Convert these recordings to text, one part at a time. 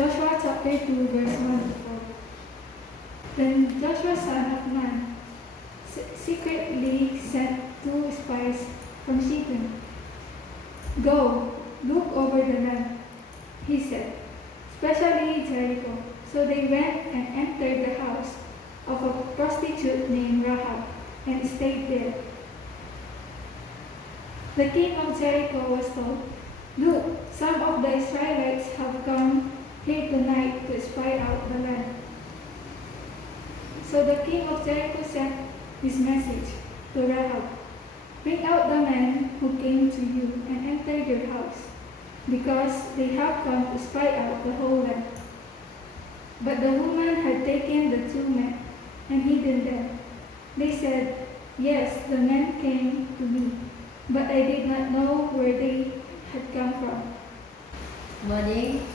Joshua chapter 2 verse 1 to 4. Then Joshua son of Nun secretly sent 2 spies from Shittim. Go, look over the land, he said, especially Jericho. So they went and entered the house of a prostitute named Rahab and stayed there. The king of Jericho was told, look, some of the Israelites have come here tonight to spy out the land. So the king of Jericho sent this message to Rahab, bring out the men who came to you and entered your house, because they have come to spy out the whole land. But the woman had taken the 2 men and hidden them. They said, yes, the men came to me, but I did not know where they had come from. Morning.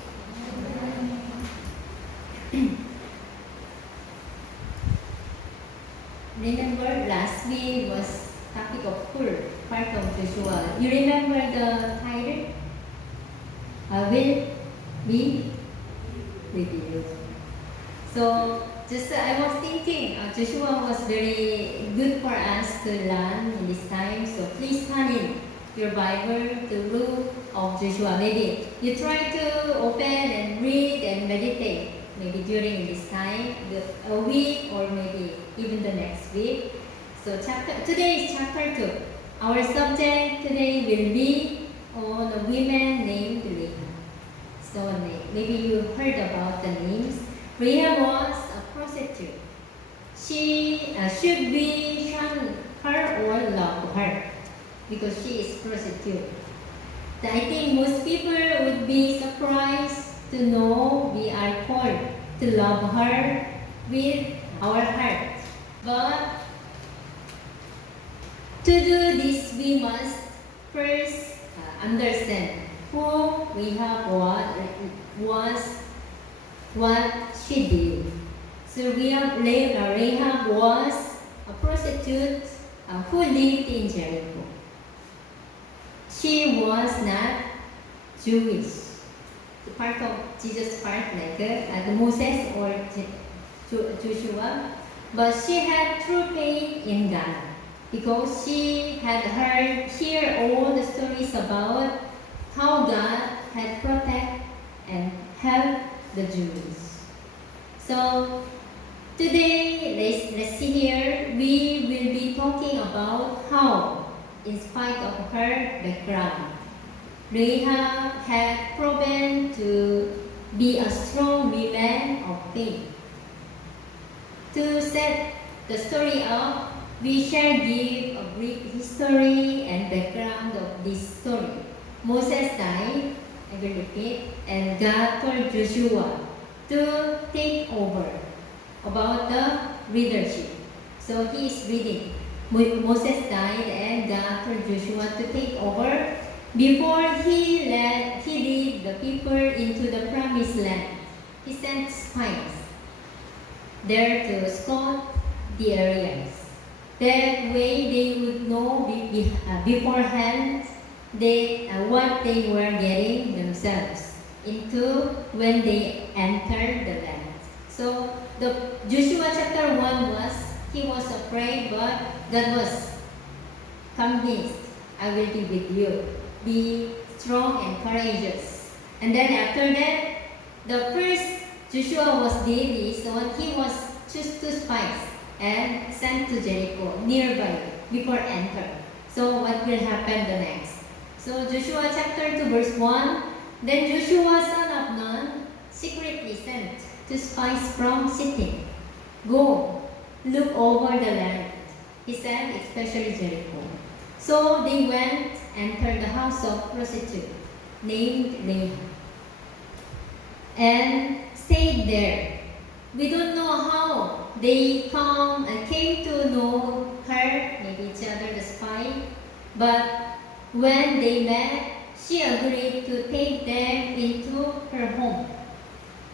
Remember last week was topic of full part of Joshua. You remember the title? Will be with you. So just I was thinking Joshua was very good for us to learn in this time. So please turn in your Bible to book of Joshua. Maybe you try to open and read and meditate. Maybe during this time, a week or maybe even the next week. So today is chapter 2. Our subject today will be on a woman named Rahab. So maybe you heard about the names. Rahab was a prostitute. She should be shun her or love her because she is prostitute. I think most people would be surprised to know we are called to love her with our heart. But to do this, we must first understand who we have was what she did. So Rahab was a prostitute who lived in Jericho. She was not Jewish. Part of Jesus' part, like the Moses or Joshua, but she had true faith in God because she had heard all the stories about how God had protected and helped the Jews. So today, let's see here, we will be talking about how, in spite of her background, Rahab had proven to be a strong woman of faith. To set the story up, we shall give a brief history and background of this story. Moses died, I will repeat, and God told Joshua to take over about the leadership. So he is reading. Moses died and God told Joshua to take over before he led the people into the promised land. He sent spies there to scout the areas. That way they would know beforehand what they were getting themselves into when they entered the land. So the Joshua chapter 1 he was afraid, but God was convinced, I will be with you. Be strong and courageous. And then after that, the first Joshua was David, so he was choose 2 spies and sent to Jericho nearby before enter. So what will happen the next? So Joshua chapter 2 verse 1, then Joshua son of Nun secretly sent 2 spies from Shittim. Go, look over the land, he said, especially Jericho. So they went, entered the house of prostitute named Rahab, and stayed there. We don't know how they came to know her, maybe each other, the spy, but when they met, she agreed to take them into her home.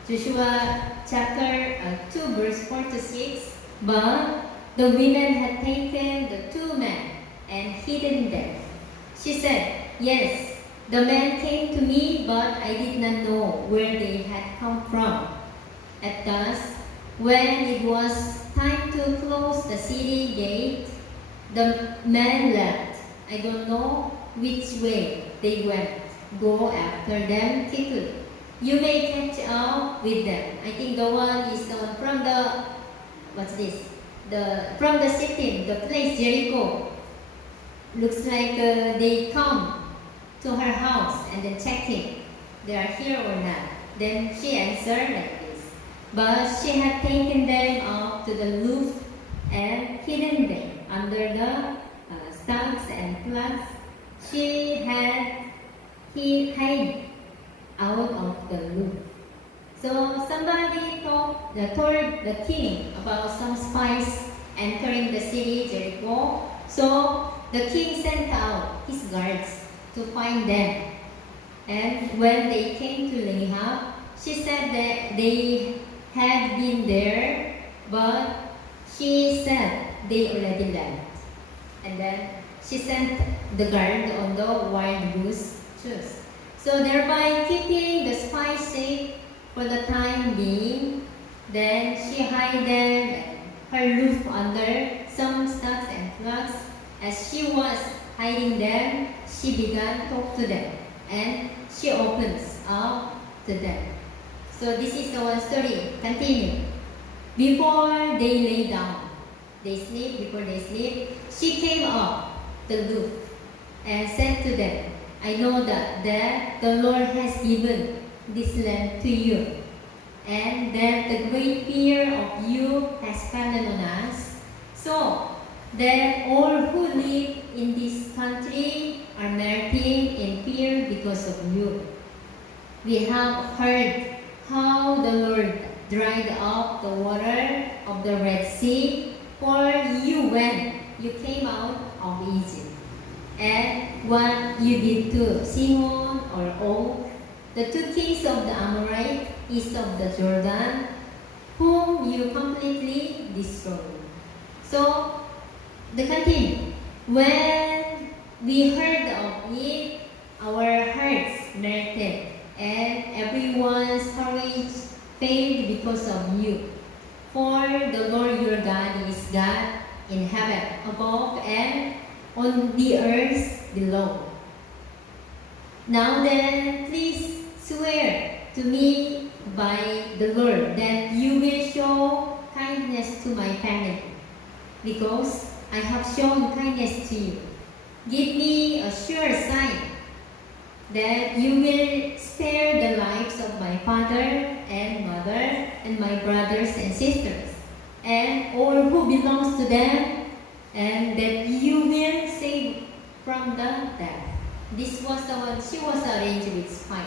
Joshua chapter 2 verse 4 to 6, but the women had taken the 2 men and hidden them. She said, yes, The men came to me, but I did not know where they had come from. At dusk, when it was time to close the city gate, the men left. I don't know which way they went. Go after them quickly. You may catch up with them. I think the one is the one from the, what's this? From the city, the place Jericho. Looks like they come to her house and then checking they are here or not. Then she answered like this. But she had taken them up to the roof and hidden them under the stumps and plugs. She had hid out of the roof. So somebody told the king about some spies entering the city Jericho. So the king sent out his guards to find them. And when they came to Rahab, she said that they had been there, but she said they already left. And then she sent the guard on the wild goose chase. So thereby keeping the spies safe for the time being, then she hid them her roof under some sticks and plugs. As she was hiding them, she began to talk to them, and she opens up to them. So this is the one story. Continue. Before they lay down, before they sleep, she came up the roof and said to them, I know that the Lord has given this land to you, and that the great fear of you has fallen on us. So that all who live in this country are melting in fear because of you. We have heard how the Lord dried up the water of the Red Sea for you when you came out of Egypt, and what you did to Sihon or Og, the two kings of the Amorite east of the Jordan, whom you completely destroyed. So the continue. When we heard of it, our hearts melted, and everyone's courage failed because of you. For the Lord your God is God in heaven above and on the earth below. Now then, please swear to me by the Lord that you will show kindness to my family, because I have shown kindness to you. Give me a sure sign that you will spare the lives of my father and mother and my brothers and sisters and all who belongs to them, and that you will save from the death. This was the one she was arranged with spine.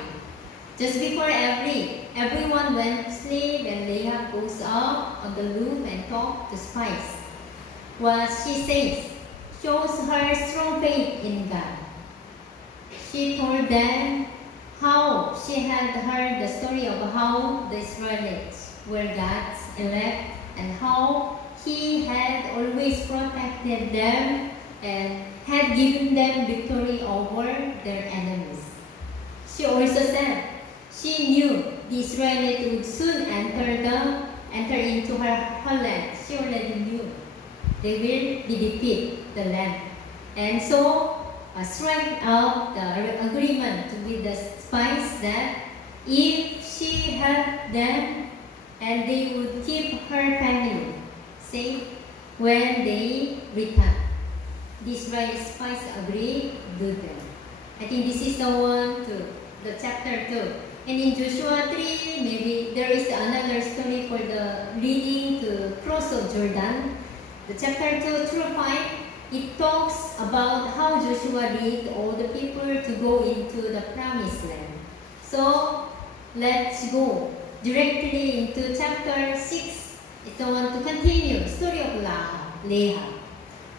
Just before everyone went to sleep, and Rahab goes up on the roof and talked to spies. What she says shows her strong faith in God. She told them how she had heard the story of how the Israelites were God's elect and how He had always protected them and had given them victory over their enemies. She also said she knew the Israelites would soon enter into her land. She already knew they will defeat the land. And so strike out the agreement with the spies that if she helped them, and they would keep her family safe when they return. The Israeli spies agreed to them. I think this is the one to the chapter 2. And in Joshua 3, maybe there is another story for the leading to cross of Jordan. The chapter 2 through 5, it talks about how Joshua led all the people to go into the promised land. So let's go directly into chapter 6. It's the one to continue story of Rahab.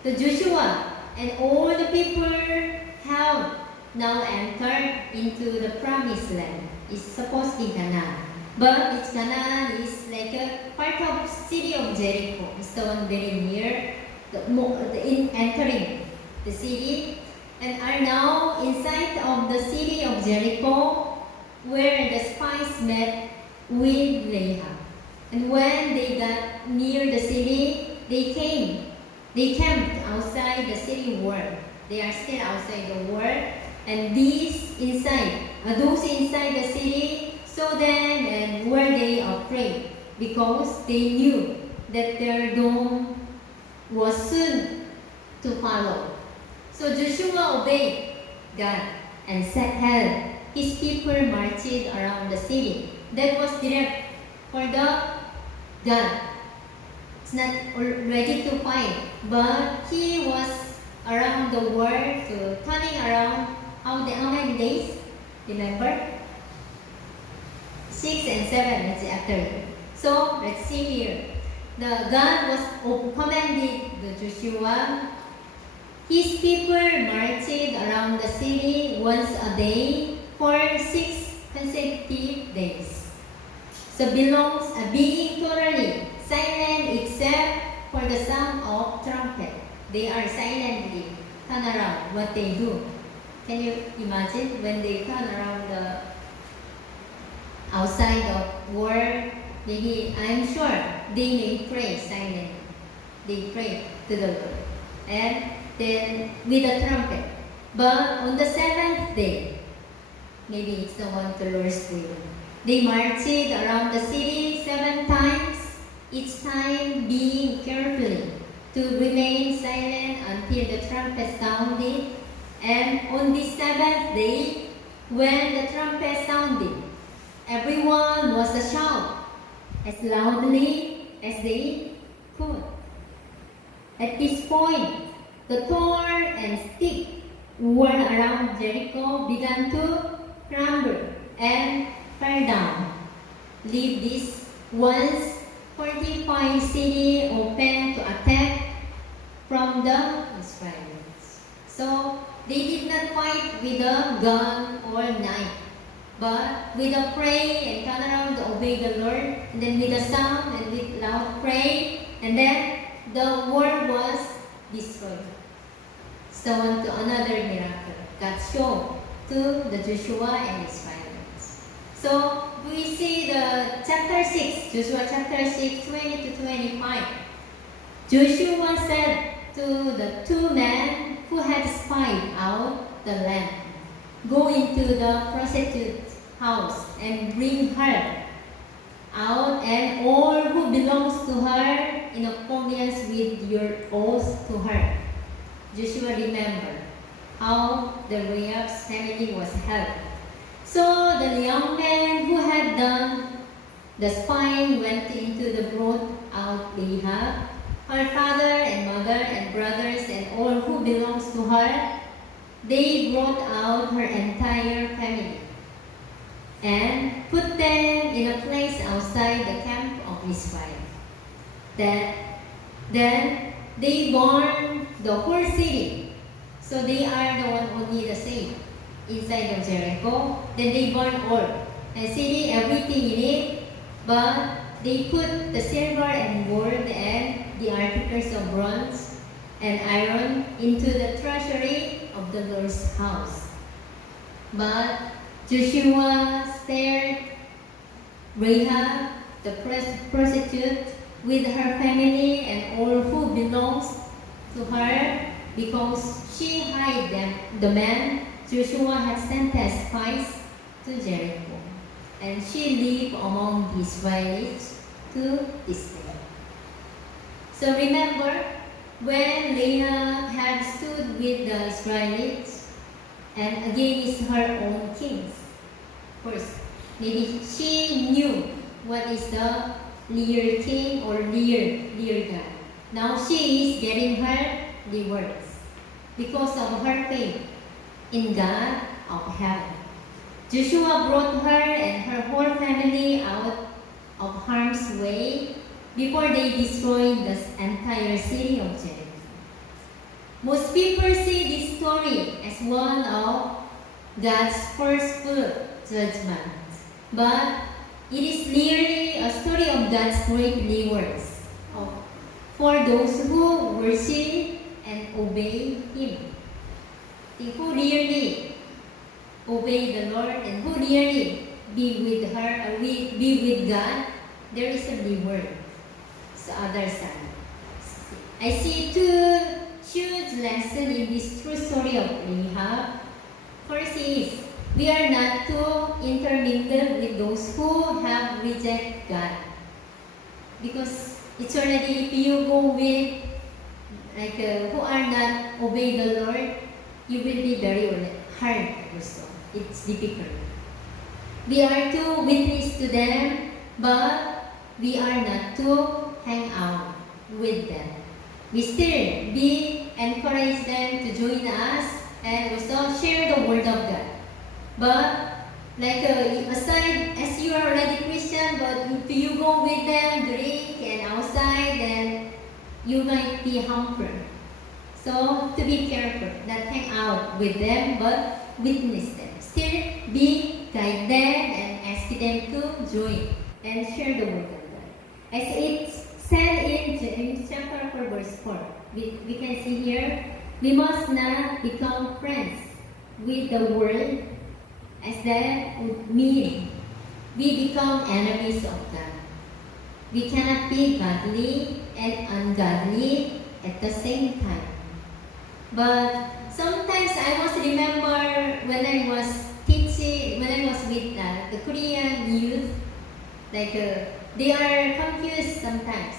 The Joshua and all the people have now entered into the promised land. It's supposed to be Canaan, but it's Canaan is like a part of city of Jericho. It's the one very near in entering the city, and are now inside of the city of Jericho, where the spies met with Rahab. And when they got near the city, they camped outside the city wall. They are still outside the wall. And those inside the city saw them and were they afraid, because they knew that their doom was soon to follow. So Joshua obeyed God and had his people marched around the city. That was direct for the God. It's not ready to fight, but he was around the world, so turning around how many days? Remember? 6 and 7 is after. So let's see here. The God was commanded the Joshua. His people marched around the city once a day for 6 consecutive days. So being totally silent except for the sound of trumpet. They are silently turn around what they do. Can you imagine when they turn around the outside of world? Maybe I'm sure they may pray silently. They pray to the Lord, and then with a trumpet. But on the 7th day, maybe it's the one to Lord's Day, they marched around the city 7 times, each time being carefully to remain silent until the trumpet sounded. And on the 7th day, when the trumpet sounded, everyone was to shout as loudly as they could. At this point, the thorn and stick were around Jericho began to crumble and fell down. Leave this once fortified city open to attack from the Israelites. So they did not fight with a gun or knife, but with a pray and turn around to obey the Lord, and then with a sound and with loud pray, and then the world was destroyed. So on to another miracle God showed to the Joshua and his Israelites. So we see the chapter 6, Joshua chapter 6, 20 to 25. Joshua said to the 2 men who had spied out the land, "Go into the prostitute's house and bring her out and all who belongs to her in accordance with your oath to her." Joshua remembered how the Rahab's family was helped. So the young man who had done the spying went into the brought out Rahab, her father and mother and brothers and all who belongs to her. They brought out her entire family and put them in a place outside the camp of Israel. Then they burned the whole city. So they are the one only the same inside of Jericho. Then they burned all the city, everything in it, but they put the silver and gold and the articles of bronze and iron into the treasury of the Lord's house. But Joshua spared Rahab, the prostitute, with her family and all who belongs to her, because she hid them, the men Joshua had sent as spies to Jericho, and she lived among the Israelites to this day. So remember, when Rahab had stood with the Israelites and against her own kings, first, maybe she knew what is the real king or real God. Now she is getting her rewards because of her faith in God of heaven. Joshua brought her and her whole family out of harm's way before they destroyed the entire city of Jericho. Most people see this story as one of God's first full judgment, but it is clearly a story of God's great rewards for those who worship and obey Him. Who really obey the Lord and who really be with her or be with God, there is a reward. It's the other side. I see two huge lessons in this true story of Rahab. First is, we are not to intermingle with those who have rejected God. Because it's already, if you go with who are not obey the Lord, you will be very hard also. It's difficult. We are to witness to them, but we are not to hang out with them. We still be encourage them to join us and also share the word of God. But aside, as you are already Christian, but if you go with them, drink and outside, then you might be harmful. So to be careful, not hang out with them, but witness them. Still guide them and ask them to join and share the word of God. As it's said in James chapter 4 verse 4, we can see here, we must not become friends with the world, as that would mean we become enemies of God. We cannot be godly and ungodly at the same time. But sometimes I must remember when I was teaching, when I was with the Korean youth, they are confused sometimes.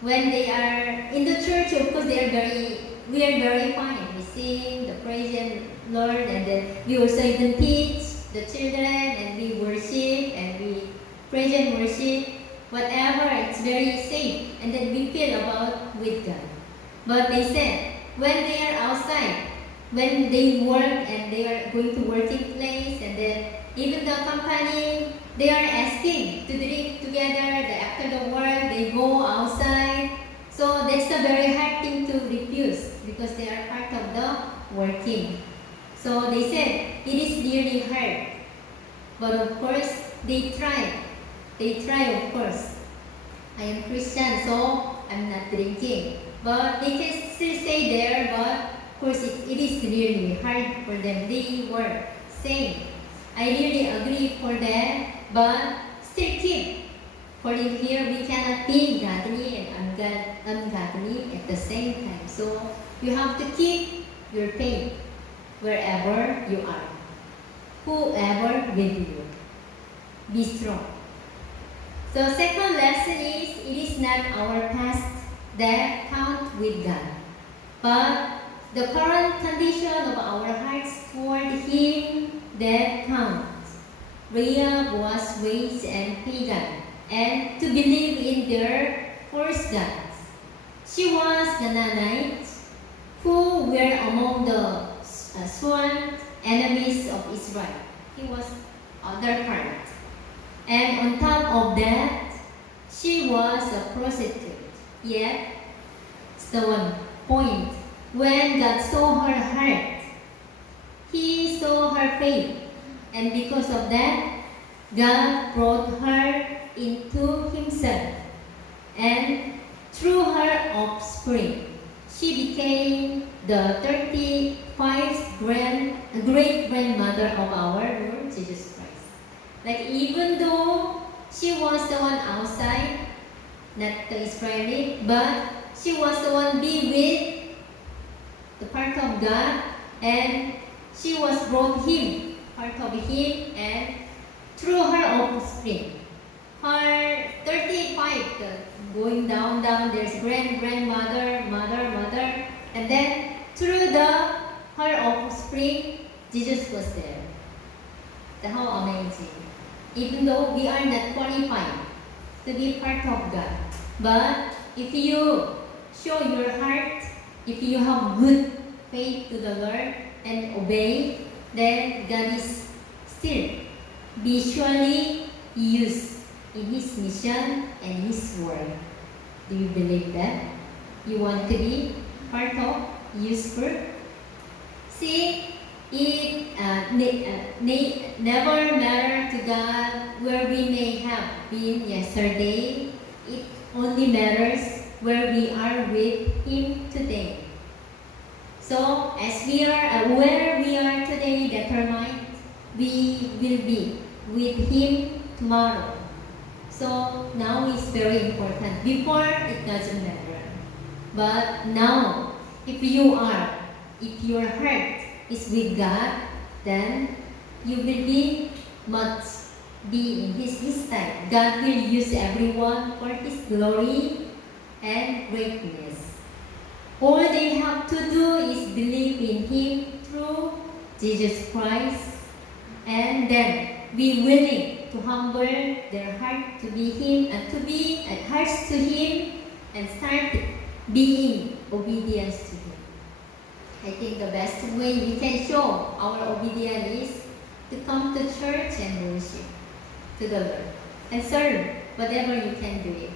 When they are in the church, of course, we are very fine. We sing the praise and Lord, and then we also even teach the children, and we worship, and we praise and worship, whatever, it's very safe. And then we feel about with God. But they said, when they are outside, when they work and they are going to working place, and then even the company, they are asking to drink together. After the work, they go outside. So that's a very hard thing to refuse because they are part of the working. So they said, it is really hard. But of course, they try. They try, of course. I am Christian, so I'm not drinking. But they can still stay there, but of course it is really hard for them. They were saying, I really agree for them, but still keep. For in here, we cannot be godly and ungodly at the same time. So you have to keep your faith wherever you are. Whoever with you. Be strong. So second lesson is, it is not our past that count with God, but the current condition of our hearts toward Him that counts. Rahab was raised and pagan, and to believe in their false gods. She was the Canaanite, who were among the sworn enemies of Israel. He was other part. And on top of that, she was a prostitute. Yet, it's the one point. When God saw her heart, He saw her faith. And because of that, God brought her into Himself. And through her offspring, she became the 35th great-grandmother of our Lord Jesus Christ. Even though she was the one outside, not the Israeli, but she was the one be with the part of God, and she was brought Him, part of Him, and through her offspring. Her 35, going down, there's grandmother, mother, and then through her offspring, Jesus was there. How amazing. Even though we are not qualified to be part of God, but if you show your heart, if you have good faith to the Lord and obey, then God is still visually used in His mission and His word. Do you believe that? You want to be part of useful? See, it never matter to God where we may have been yesterday. It only matters where we are with Him today. So, as we are where we are today determined we will be with Him tomorrow. So now is very important. Before, it doesn't matter. But now, if your heart is with God, then you will be in His time. God will use everyone for His glory and greatness. All they have to do is believe in Him through Jesus Christ, and then be willing to humble their heart to be Him and to be at hearts to Him and start being obedience to Him. I think the best way we can show our obedience is to come to church and worship to the Lord and serve whatever you can do it.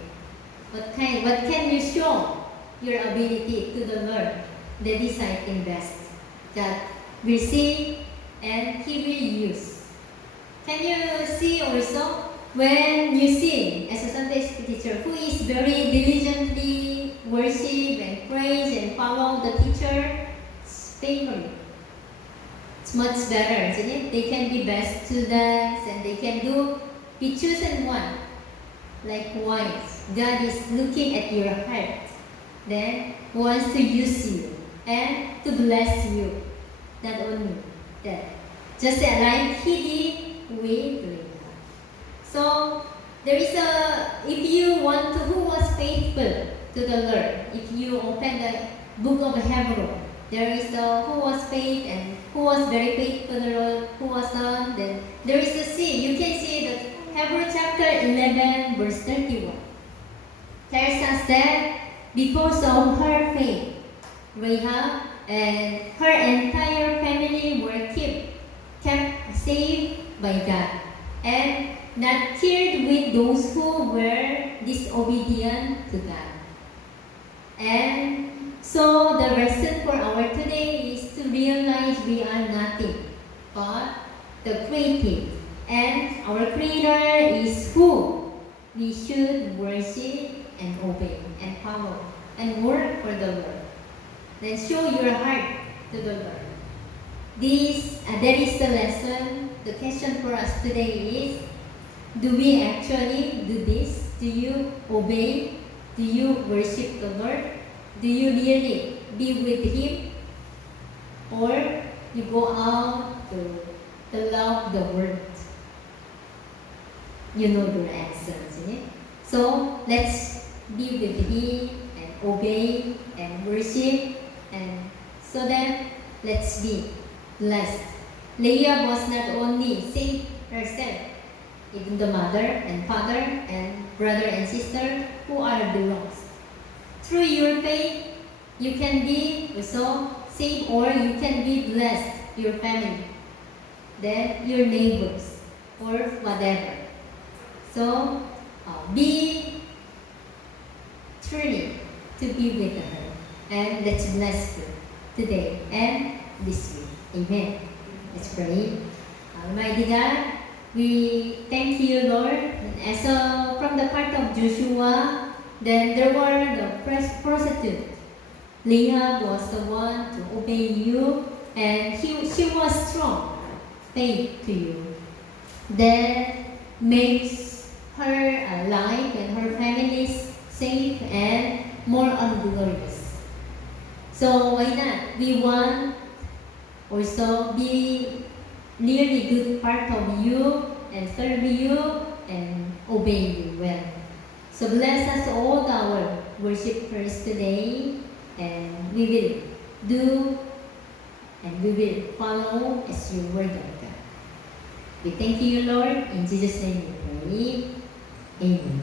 What can you show your ability to the Lord? That is, I think, best. God will see and He will use. Can you see also when you see as a Sunday school teacher who is very diligently worship and praise and follow the teacher faithfully? It's much better, isn't it? They can be best students and they can be chosen one. Likewise, God is looking at your heart, then wants to use you and to bless you. Not only that, just like He did with Rahab. So there is if you want to, who was faithful to the Lord, if you open the book of Hebrew, there is who was faith and who was very faithful to the Lord, who was not. Then there is the see. You can see that Hebrew chapter 11 verse 31 tells us that because of her faith, Rahab and her entire family were kept safe by God and not killed with those who were disobedient to God. And so the lesson for our today is to realize we are nothing but the creative, and our Creator is who we should worship and obey and follow and work for the Lord. Then show your heart to the Lord. That is the lesson. The question for us today is, do we actually do this? Do you obey? Do you worship the Lord? Do you really be with Him? Or you go out to love the world? You know your answer, isn't it? So let's be with Him and obey and worship, and so then let's be blessed. Leah was not only saved herself, even the mother and father and brother and sister who are beloved. Through your faith, you can be also saved, or you can be blessed, your family, then your neighbors, or whatever. So, be truly to be with her, and let's bless her today and this week. Amen. Let's pray. Almighty God, we thank you, Lord. And as from the part of Joshua, then there were the prostitute. Leah was the one to obey you, and she was strong, faith to you. That makes her life and her family safe and more glorious. So why not? We want also be really good part of you and serve you and obey you well. So bless us all our worshipers today, and we will do and we will follow as your word of God. We thank you, Lord. In Jesus' name we pray. Amen.